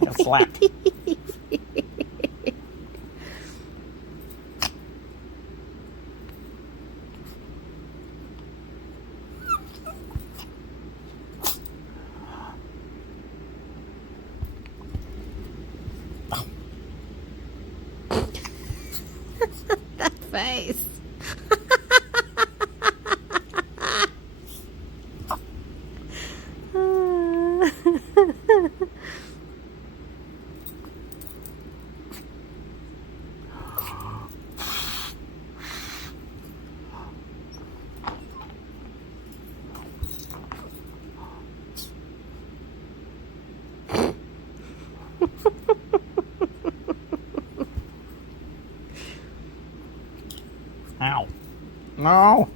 Got slapped. That face. Ow. No.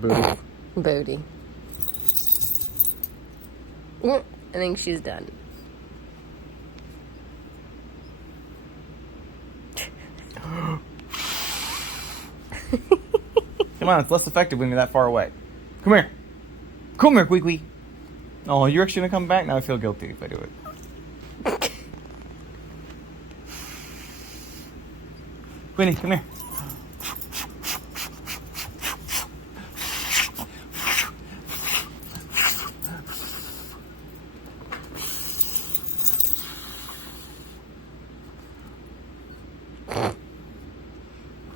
Booty. Booty. I think she's done. Come on, it's less effective when you're that far away. Come here. Come here, Queenie. Oh, you're actually gonna come back? Now I feel guilty if I do it. Queenie, come here.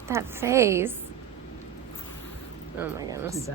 That face. Oh my goodness.